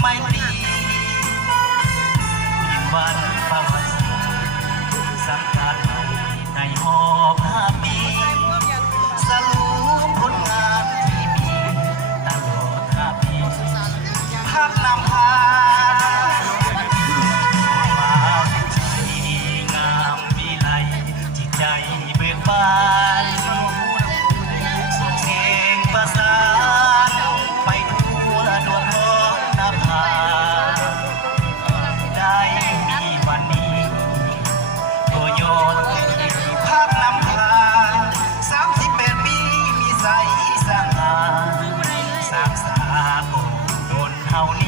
ไม่ตรียินวันประวัติศาสตร์สังกัดใหม่ในหอภาพนี้สรุปผลงานที่มีตลอด5 ปีภาคนำพามาใจงามวิไลจิตใจเบิกบานส่งเสียงประสานไปทั่วดวงท้องนภาได้มีวันนี้ตัวโยนภาคนำพา38 ปีมีใสสร้างงานสร้างสาโกโดนเท่านี้